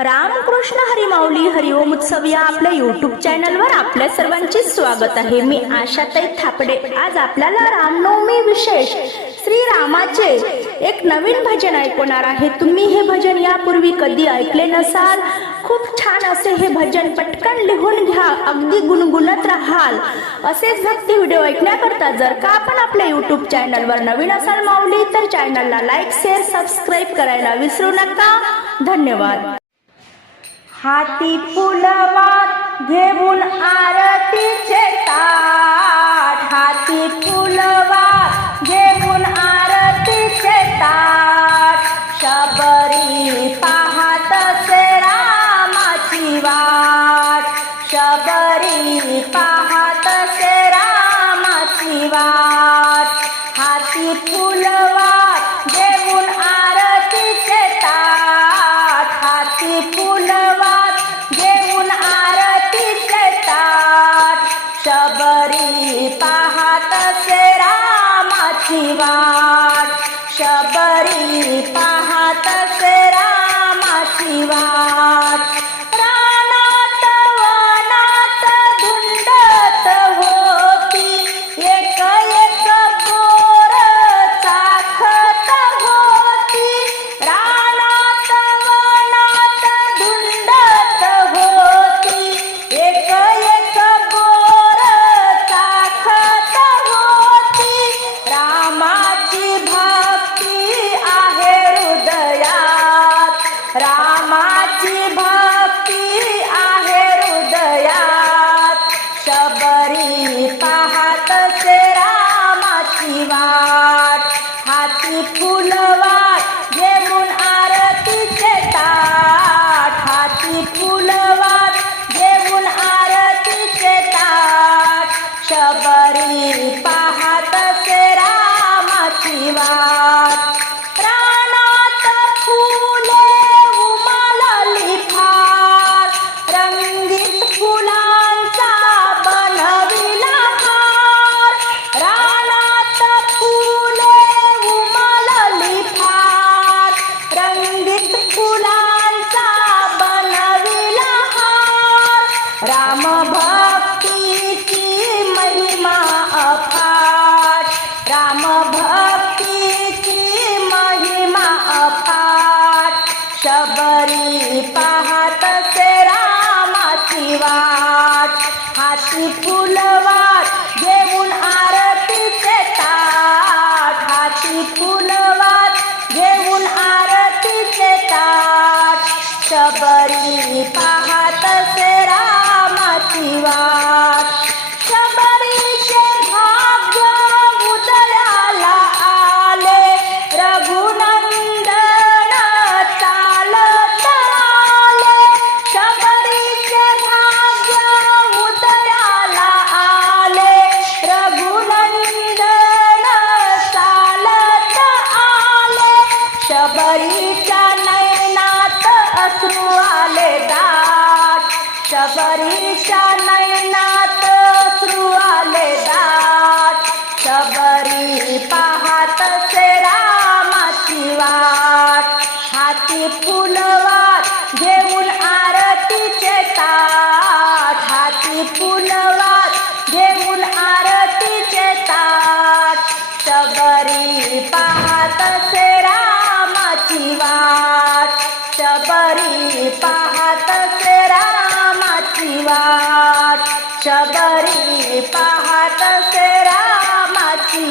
रामकृष्ण हरिमाऊली हरिओम उत्सव या आपल्या युट्यूब चॅनलवर आपल्या सर्वांचे स्वागत आहे. मी आशाताई थापडे. आज आपल्याला रामनवमी विशेष श्री रामाचे एक नवीन भजन ऐकवणार आहे. तुम्ही हे भजन यापूर्वी कधी ऐकले नसाल? खूप छान असे हे भजन पटकन लिहून घ्या. अगदी गुणगुणत राहाल. असेच भक्ती व्हिडिओ ऐकण्याकरता जर का आपण आपल्या युट्यूब चॅनलवर नवीन असाल माऊली तर चॅनलला लाईक शेअर सबस्क्राईब करायला विसरू नका. धन्यवाद. हाती फुलवात घेऊन आरतीचे ता शबरी पाहत से रामाची रंगीत फुलांचा बनविला हार. राम भक्तीची महिमा अफाट राम भक्तीची महिमा अफाट शबरी पा शबरी पाहत से रामाची वा नयनात आले दाट. शबरीच्या नयनात अश्रू आले दाट. शबरी दसरा माची